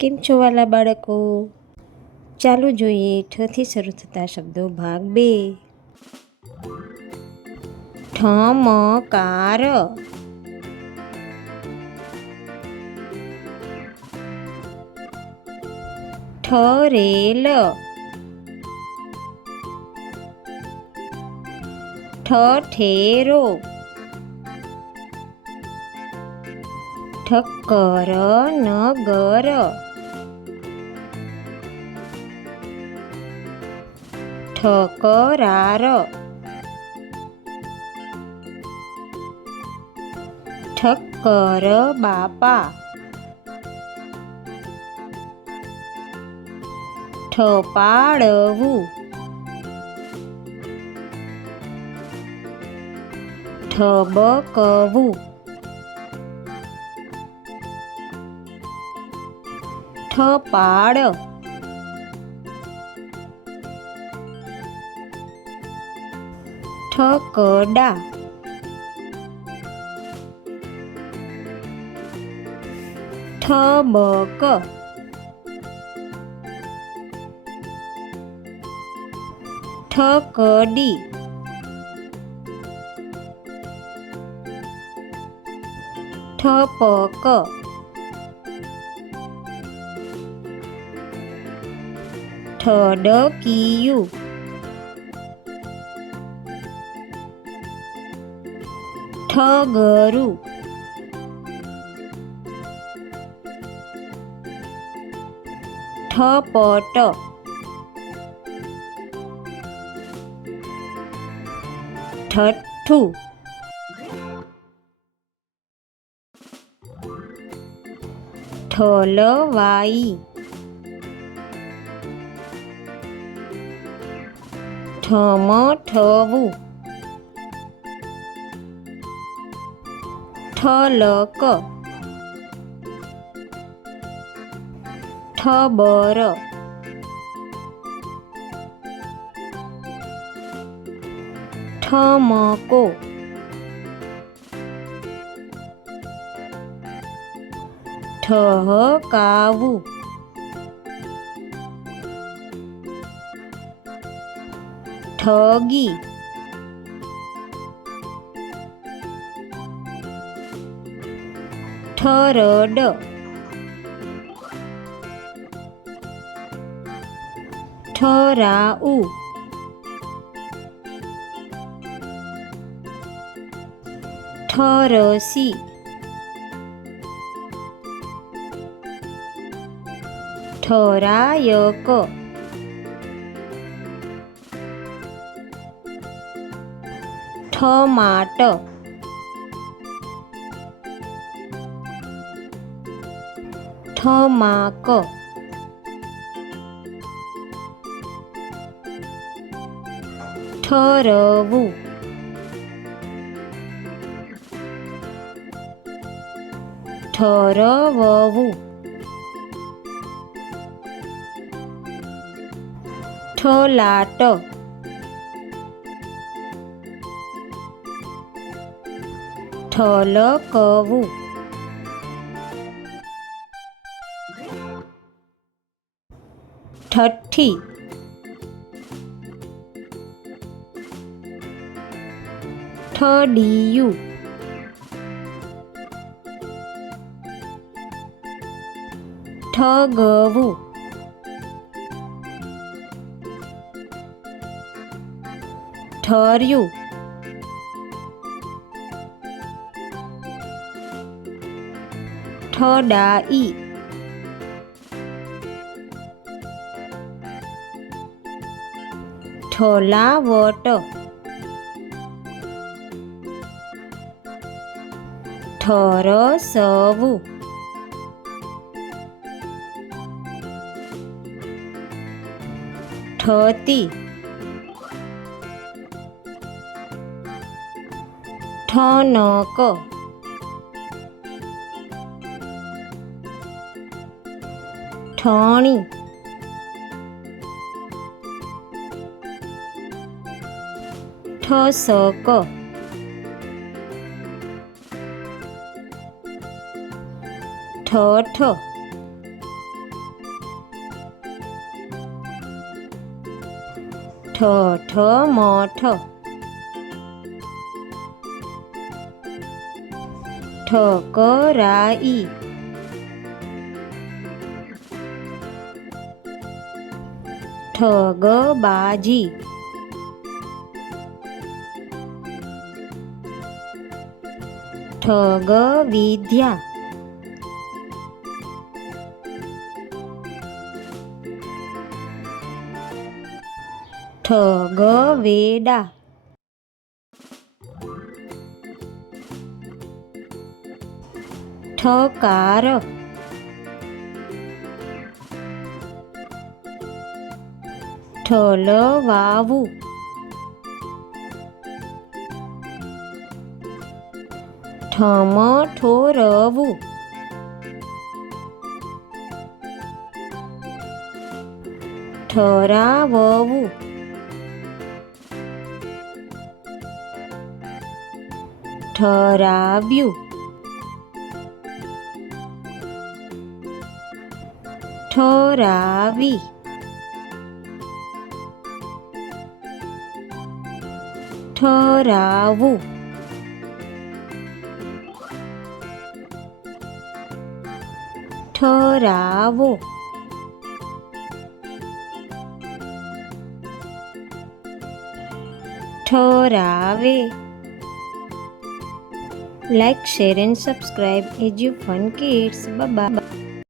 કેમ છો વાલા બાળકો? ચાલો જોઈએ ઠથી શરૂ થતા શબ્દો ભાગ 2. ઠમકાર, ઠરેલ, ઠઠેરો, ઠક્કર નગર, ઠકરાર, ઠક્કર બાપા, ઠપાડવું, ઠબકવું, ઠપાડ, ઠકડા, ઠબક, ઠકડી, ઠપક, ઠડકિયું, ઠગરું, ઠપટ, ઠઠ્ઠું, ઠલવાઈ, ઠમઠવું, ઠલક, ઠબર, ઠમકો, ઠહકાવું, ઠગી, ઠરડ, ઠરાઉ, ઠરસી, ઠરાયક, ઠમાટ, ઠમાક, ઠરવું, ઠરવવું, ઠલાટ, ઠલકવું, ઠઠ્ઠી, ઠડિયું, ઠગવું, ઠર્યું, ઠડાઈ, ઠલાવટ, ઠરસવું, ઠતી, ઠનક, ઠણી, ઠસક, ઠઠ, મઠ. ઠકરાઈ. ઠગબાજી. ઠગવિદ્યા. ઠગવેડા. ઠકાર. ઠલવાવું. ઠમઠોરવું. ઠરાવવું. ઠરાવ્યું. ઠરાવી. ઠરાવું. ઠરાવો. ઠરાવે. Like, share and subscribe EduFun Kids. Bye bye.